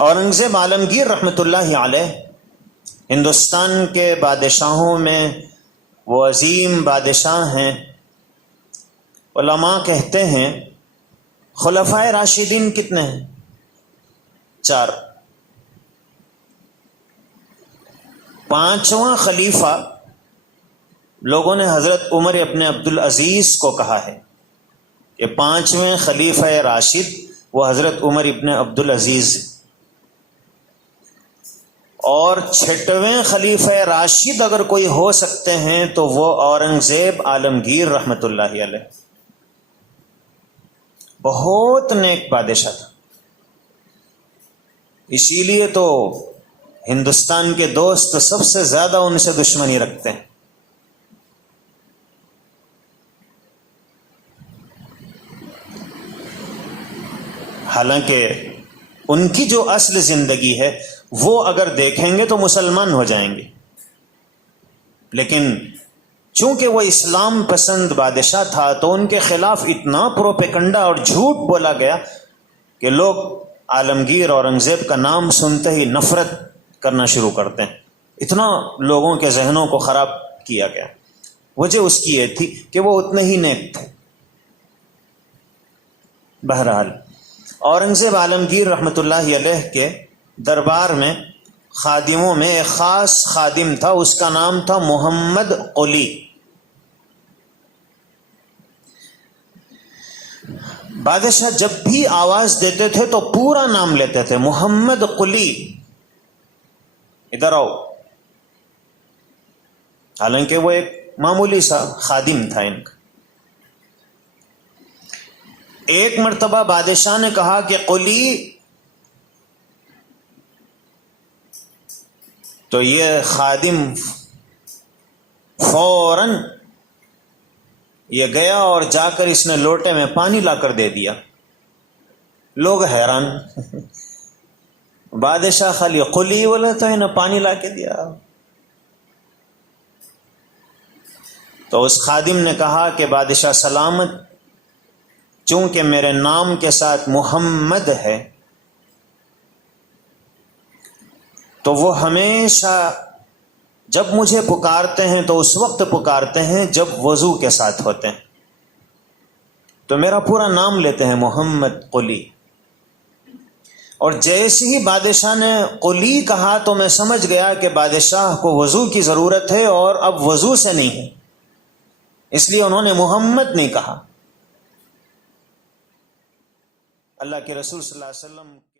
اورنگزیب عالمگیر رحمۃ اللہ علیہ ہندوستان کے بادشاہوں میں وہ عظیم بادشاہ ہیں۔ علماء کہتے ہیں خلفائے راشدین کتنے ہیں؟ 4۔ 5واں خلیفہ لوگوں نے حضرت عمر ابن عبدالعزیز کو کہا ہے کہ 5ویں خلیفہ راشد وہ حضرت عمر ابن عبدالعزیز، اور 6ویں خلیفہ راشد اگر کوئی ہو سکتے ہیں تو وہ اورنگزیب عالمگیر رحمۃ اللہ علیہ، بہت نیک بادشاہ تھا۔ اسی لیے تو ہندوستان کے دوست سب سے زیادہ ان سے دشمنی رکھتے ہیں۔ حالانکہ ان کی جو اصل زندگی ہے وہ اگر دیکھیں گے تو مسلمان ہو جائیں گے، لیکن چونکہ وہ اسلام پسند بادشاہ تھا تو ان کے خلاف اتنا پروپیگنڈا اور جھوٹ بولا گیا کہ لوگ عالمگیر اورنگزیب کا نام سنتے ہی نفرت کرنا شروع کرتے ہیں۔ اتنا لوگوں کے ذہنوں کو خراب کیا گیا۔ وجہ اس کی یہ تھی کہ وہ اتنے ہی نیک تھے۔ بہرحال اورنگزیب عالمگیر رحمۃ اللہ علیہ کے دربار میں خادموں میں ایک خاص خادم تھا، اس کا نام تھا محمد قلی۔ بادشاہ جب بھی آواز دیتے تھے تو پورا نام لیتے تھے، محمد قلی ادھر آؤ، حالانکہ وہ ایک معمولی سا خادم تھا ان کا۔ ایک مرتبہ بادشاہ نے کہا کہ قلی، تو یہ خادم فوراً یہ گیا اور جا کر اس نے لوٹے میں پانی لا کر دے دیا۔ لوگ حیران، بادشاہ خالی قلی بولا تو انہیں پانی لا کے دیا۔ تو اس خادم نے کہا کہ بادشاہ سلامت، چونکہ میرے نام کے ساتھ محمد ہے تو وہ ہمیشہ جب مجھے پکارتے ہیں تو اس وقت پکارتے ہیں جب وضو کے ساتھ ہوتے ہیں، تو میرا پورا نام لیتے ہیں محمد قلی۔ اور جیسے ہی بادشاہ نے قلی کہا تو میں سمجھ گیا کہ بادشاہ کو وضو کی ضرورت ہے اور اب وضو سے نہیں ہے، اس لیے انہوں نے محمد نہیں کہا۔ اللہ کے رسول صلی اللہ علیہ وسلم